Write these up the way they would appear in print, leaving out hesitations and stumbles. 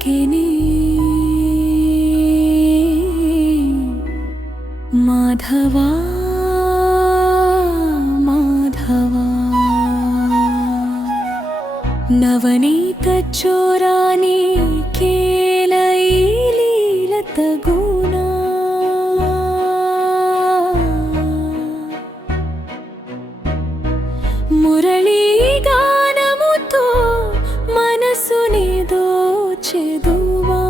పలికెనే మాధవా మాధవా నవనీత చోరాని కేలై లీలత గునా మురళీ గానముతో మనసుని దోచెదువా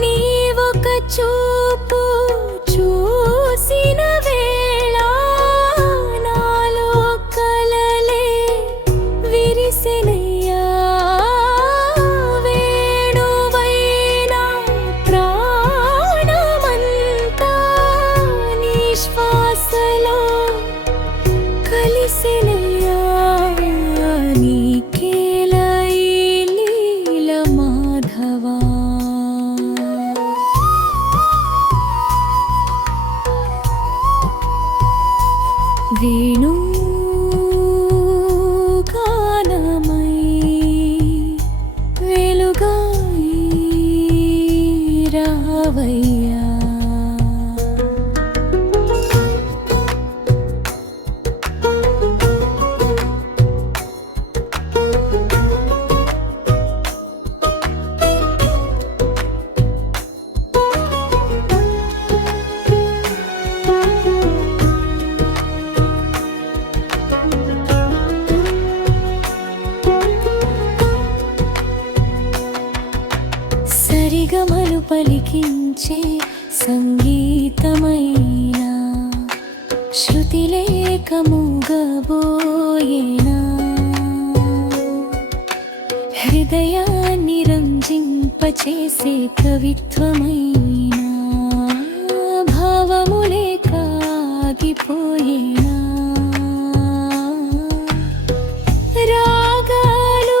నీవొక చూపు చూసిన వేళ నాలో కలలే విరిసెనయ్యా వేణువైనా ప్రాణమంతా నీ శ్వాసలో కలిసెనయ్యా నీకేలా ఈ లీల మాధవా వేణు గానమై వెలుగాయి రావయ్యా సరిగమలు పలికించే సంగీతమైనా శృతిలేఖ మూగబోయేనా హృదయాన్ని రంజింపచేసే కవిత్వమైనా భావములే కాగిపోయేనా రాగాలు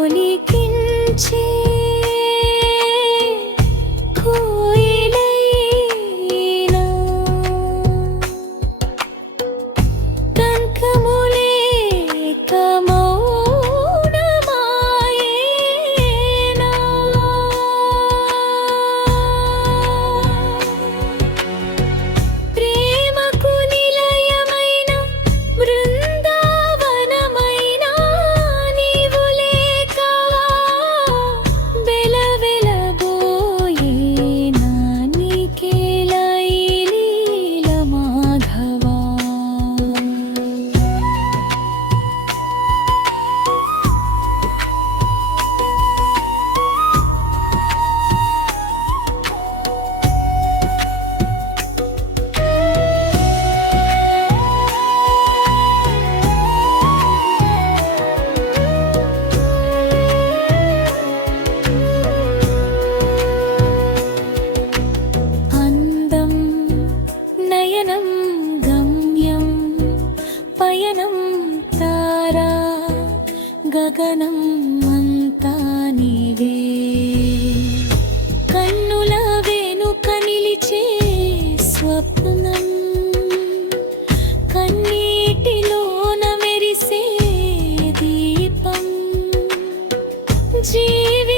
ఒలికించే గగనం అంతా నీవే కన్నుల వెనుక నిలిచే స్వప్నం కన్నీటిలోన మెరిసే దీపం జీవి